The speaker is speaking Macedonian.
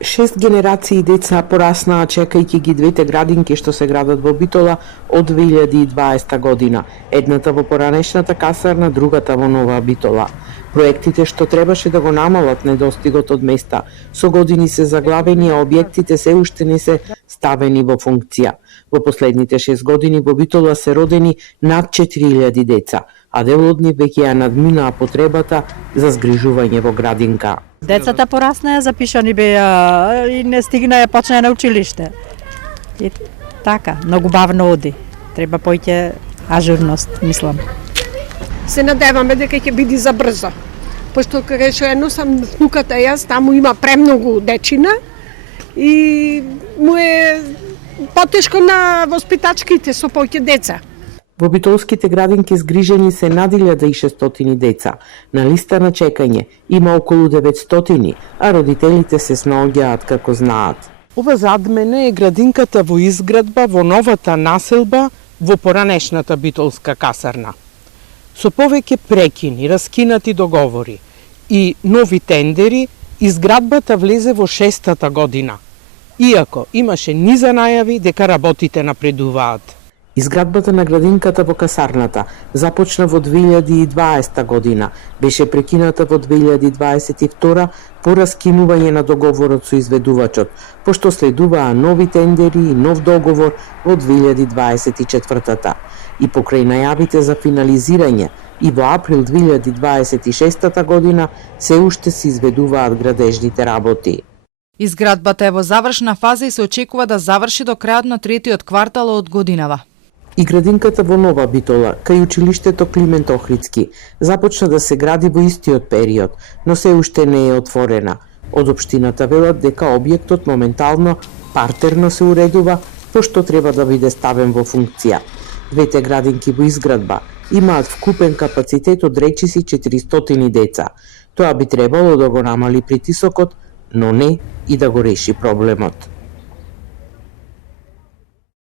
6 генерации деца пораснаа чекајќи ги двете градинки што се градат во Битола од 2020 година. Едната во поранешната касарна, другата во Нова Битола. Проектите што требаше да го намалат недостигот од места со години се заглавени, а објектите се уште не се ставени во функција. Во последните 6 години во Битола се родени над 4000 деца, а дел од нив веќе ја надминаа потребата за згрижување во градинка. Децата пораснаа, запишани беа и не стигнаа, почнаа на училиште. И така, многу бавно оди. Треба поќе ажурност, мислам. Се надеваме дека ќе биде за брзо. Пошто каде што едно сам внуката јас, таму има премногу дечина и му е потешко на воспитачките со поќе деца. Во битолските градинки згрижени се над 1600 деца. На листа на чекање има околу 900, а родителите се снаоѓаат како знаат. Ова зад мене е градинката во изградба во новата населба во поранешната битолска касарна. Со повеќе прекини, раскинати договори и нови тендери, изградбата влезе во 6-та година. Иако имаше низа најави дека работите напредуваат. Изградбата на градинката во касарната започна во 2020 година, беше прекината во 2022 по раскинување на договорот со изведувачот, пошто следуваа нови тендери и нов договор во 2024 и покрај најавите за финализирање и во април 2026 година се уште се изведуваат градежните работи. Изградбата е во завршна фаза и се очекува да заврши до крајот на третиот квартал од годинава. И градинката во Нова Битола, кај училиштето Климент Охридски, започна да се гради во истиот период, но се уште не е отворена. Од општината велат дека објектот моментално партерно се уредува, пошто треба да биде ставен во функција. Двете градинки во изградба имаат вкупен капацитет од речиси 400 деца. Тоа би требало да го намали притисокот, но не и да го реши проблемот.